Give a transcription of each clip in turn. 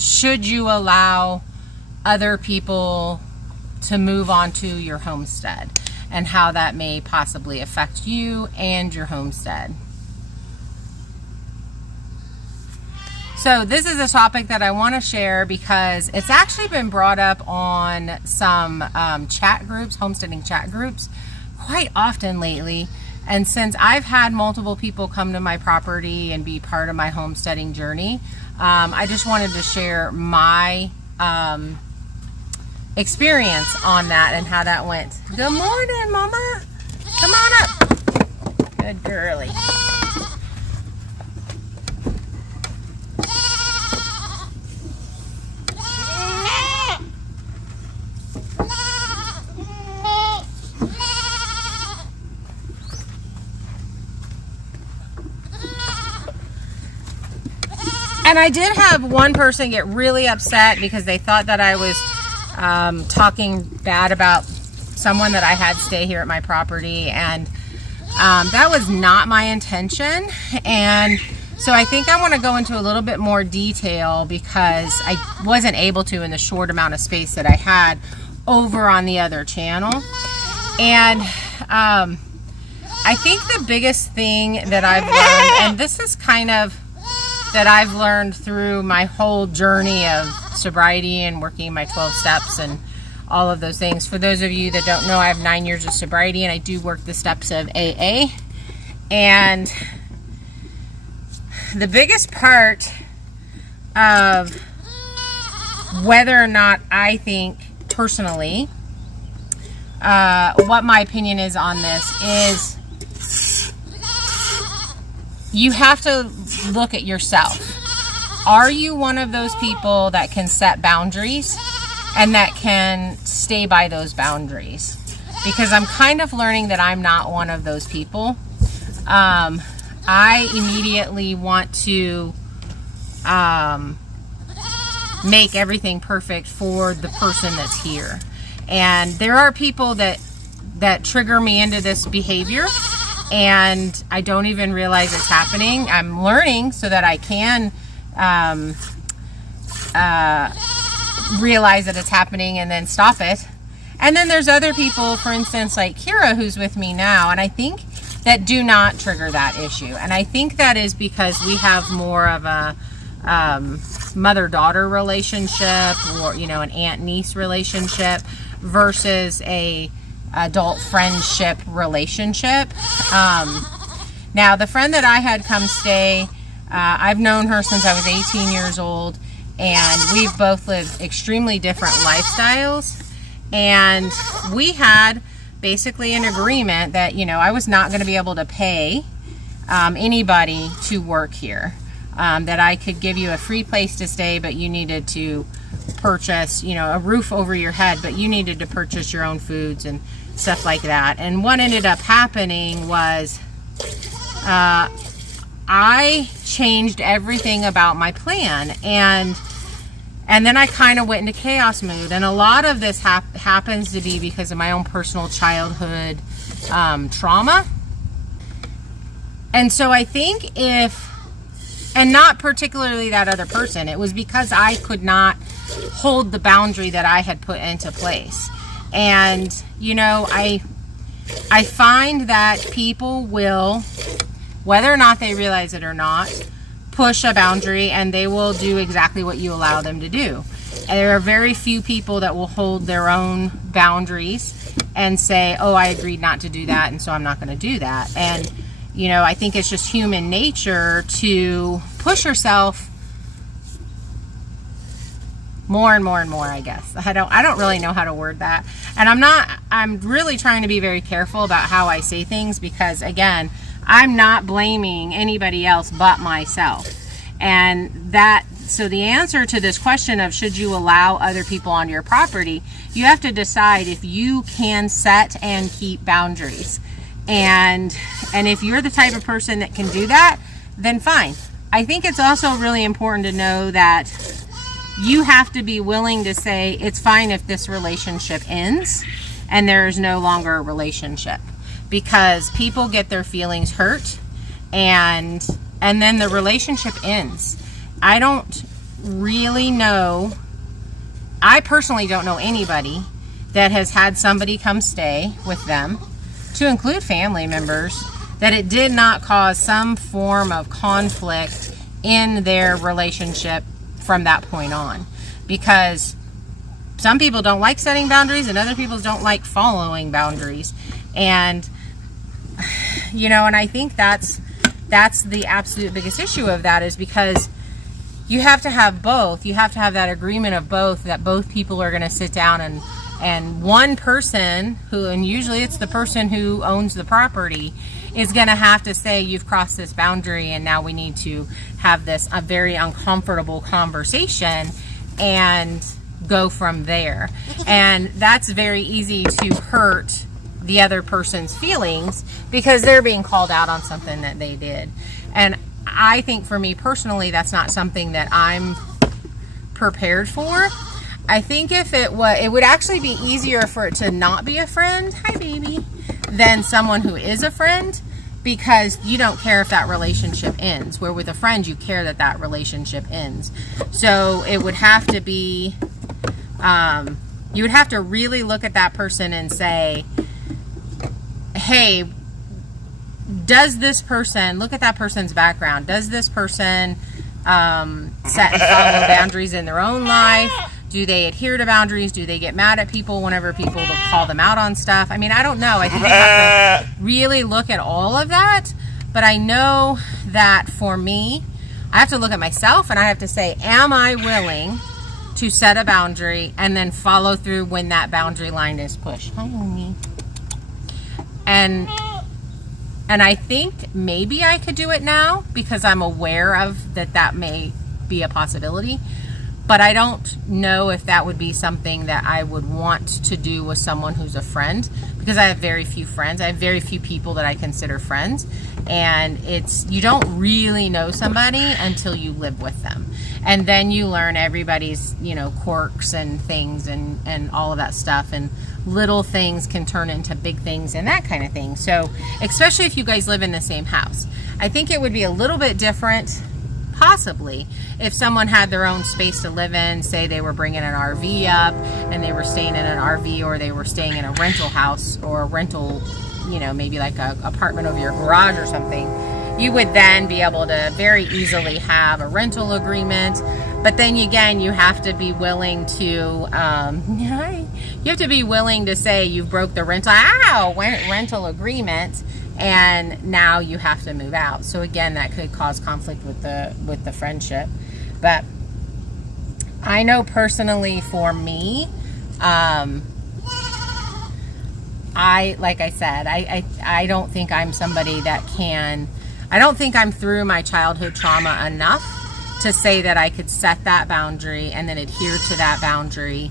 should you allow other people to move onto your homestead, and how that may possibly affect you and your homestead. So this is a topic that I want to share because it's actually been brought up on some chat groups, homesteading chat groups, quite often lately. And since I've had multiple people come to my property and be part of my homesteading journey, I just wanted to share my experience on that and how that went. Good morning, Mama. Come on up. Good girly. And I did have one person get really upset because they thought that I was talking bad about someone that I had stay here at my property, and that was not my intention. And so I think I want to go into a little bit more detail because I wasn't able to in the short amount of space that I had over on the other channel. And I think the biggest thing that I've learned, and this is kind of that I've learned through my whole journey of sobriety and working my 12 steps and all of those things. For those of you that don't know, I have 9 years of sobriety and I do work the steps of AA. And the biggest part of whether or not I think personally, what my opinion is on this is you have to look at yourself. Are you one of those people that can set boundaries and that can stay by those boundaries? Because I'm kind of learning that I'm not one of those people. I immediately want to make everything perfect for the person that's here. And there are people that trigger me into this behavior, and I don't even realize it's happening. I'm learning so that I can realize that it's happening and then stop it. And then there's other people, for instance, like Kira, who's with me now, and I think that do not trigger that issue. And I think that is because we have more of a mother-daughter relationship, or, you know, an aunt-niece relationship versus a adult friendship relationship. Now, the friend that I had come stay, I've known her since I was 18 years old, and we've both lived extremely different lifestyles. And we had basically an agreement that, you know, I was not going to be able to pay anybody to work here. That I could give you a free place to stay, but you needed to purchase, you know, a roof over your head, but you needed to purchase your own foods and stuff like that. And what ended up happening was I changed everything about my plan, and then I kind of went into chaos mood. And a lot of this happens to be because of my own personal childhood trauma. And so I think and not particularly that other person, it was because I could not hold the boundary that I had put into place. And, you know, I find that people will, whether or not they realize it or not, push a boundary, and they will do exactly what you allow them to do. And there are very few people that will hold their own boundaries and say, oh, I agreed not to do that, and so I'm not going to do that. And, you know, I think it's just human nature to push yourself more and more and more, I guess. I don't really know how to word that. And I'm really trying to be very careful about how I say things, because again, I'm not blaming anybody else but myself. And so the answer to this question of should you allow other people onto your property, you have to decide if you can set and keep boundaries. And if you're the type of person that can do that, then fine. I think it's also really important to know that you have to be willing to say it's fine if this relationship ends and there is no longer a relationship, because people get their feelings hurt and then the relationship ends. I don't really know, I personally don't know anybody that has had somebody come stay with them, to include family members, that it did not cause some form of conflict in their relationship from that point on. Because some people don't like setting boundaries and other people don't like following boundaries. And, you know, and I think that's the absolute biggest issue of that, is because you have to have both. You have to have that agreement of both, that both people are going to sit down and one person who, and usually it's the person who owns the property, is going to have to say, you've crossed this boundary and now we need to have a very uncomfortable conversation and go from there. And that's very easy to hurt the other person's feelings because they're being called out on something that they did. And I think for me personally, that's not something that I'm prepared for. I think if it would actually be easier for it to not be a friend, hi baby, than someone who is a friend, because you don't care if that relationship ends, where with a friend you care that that relationship ends. So it would have to be, you would have to really look at that person and say, hey, does this person, look at that person's background, does this person set and follow boundaries in their own life? Do they adhere to boundaries? Do they get mad at people whenever people call them out on stuff? I mean, I don't know. I think you have to really look at all of that. But I know that for me, I have to look at myself and I have to say, am I willing to set a boundary and then follow through when that boundary line is pushed? Hi, honey. And I think maybe I could do it now because I'm aware of that may be a possibility. But I don't know if that would be something that I would want to do with someone who's a friend, because I have very few friends. I have very few people that I consider friends. And you don't really know somebody until you live with them. And then you learn everybody's, quirks and things and all of that stuff. And little things can turn into big things and that kind of thing. So especially if you guys live in the same house, I think it would be a little bit different, possibly, if someone had their own space to live in. Say they were bringing an RV up and they were staying in an RV, or they were staying in a rental house or a rental, maybe like a apartment over your garage or something. You would then be able to very easily have a rental agreement. But then again, you have to be willing to, you have to be willing to say you've broke the rental agreement, and now you have to move out. So again, that could cause conflict with the friendship. But I know personally for me, like I said, I don't think I'm somebody that I don't think I'm through my childhood trauma enough to say that I could set that boundary and then adhere to that boundary,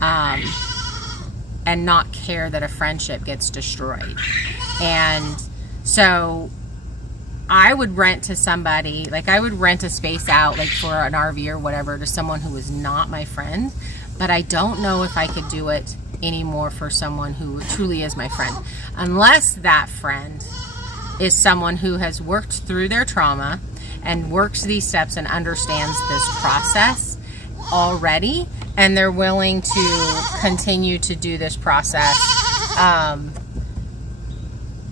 and not care that a friendship gets destroyed. And so I would rent to somebody, like I would rent a space out, like for an RV or whatever, to someone who was not my friend. But I don't know if I could do it anymore for someone who truly is my friend, unless that friend is someone who has worked through their trauma and works these steps and understands this process already, and they're willing to continue to do this process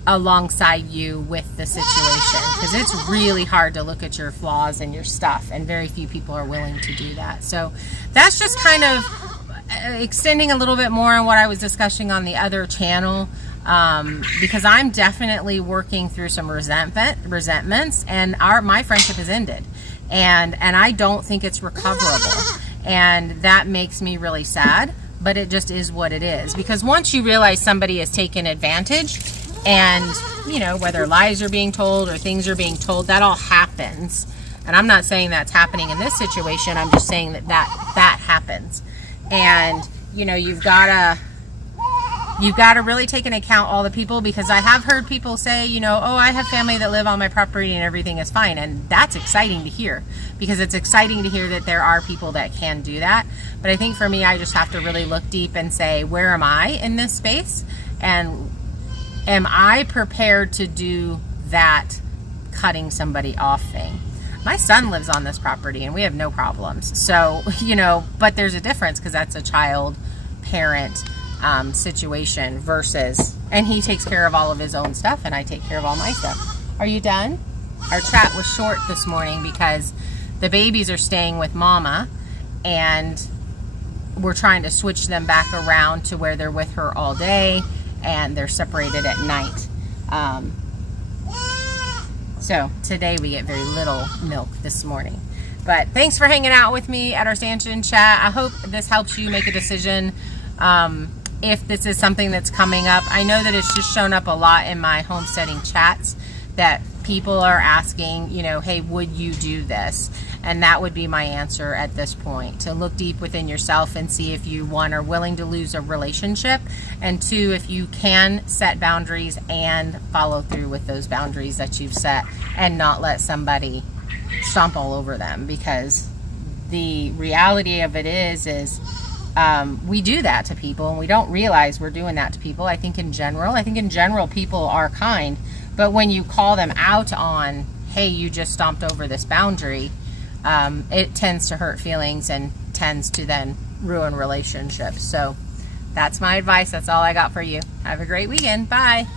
alongside you with the situation, because it's really hard to look at your flaws and your stuff, and very few people are willing to do that. So that's just kind of extending a little bit more on what I was discussing on the other channel, because I'm definitely working through some resentments, and my friendship has ended, and I don't think it's recoverable, and that makes me really sad. But it just is what it is, because once you realize somebody has taken advantage, and whether lies are being told or things are being told, that all happens. And I'm not saying that's happening in this situation. I'm just saying that happens. And you've got to really take into account all the people, because I have heard people say, oh, I have family that live on my property and everything is fine. And that's exciting to hear, because it's exciting to hear that there are people that can do that. But I think for me, I just have to really look deep and say, where am I in this space? And am I prepared to do that cutting somebody off thing? My son lives on this property and we have no problems. So, you know, but there's a difference because that's a child parent situation versus, and he takes care of all of his own stuff and I take care of all my stuff. Are you done? Our chat was short this morning because the babies are staying with mama and we're trying to switch them back around to where they're with her all day and they're separated at night. So today we get very little milk this morning. But thanks for hanging out with me at our stanchion chat. I hope this helps you make a decision if this is something that's coming up. I know that it's just shown up a lot in my homesteading chats that people are asking, you know, hey, would you do this? And that would be my answer at this point, to look deep within yourself and see if you, one, are willing to lose a relationship, and two, if you can set boundaries and follow through with those boundaries that you've set and not let somebody stomp all over them. Because the reality of it is we do that to people and we don't realize we're doing that to people. I think in general people are kind, but when you call them out on, hey, you just stomped over this boundary, it tends to hurt feelings and tends to then ruin relationships. So that's my advice. That's all I got for you. Have a great weekend. Bye.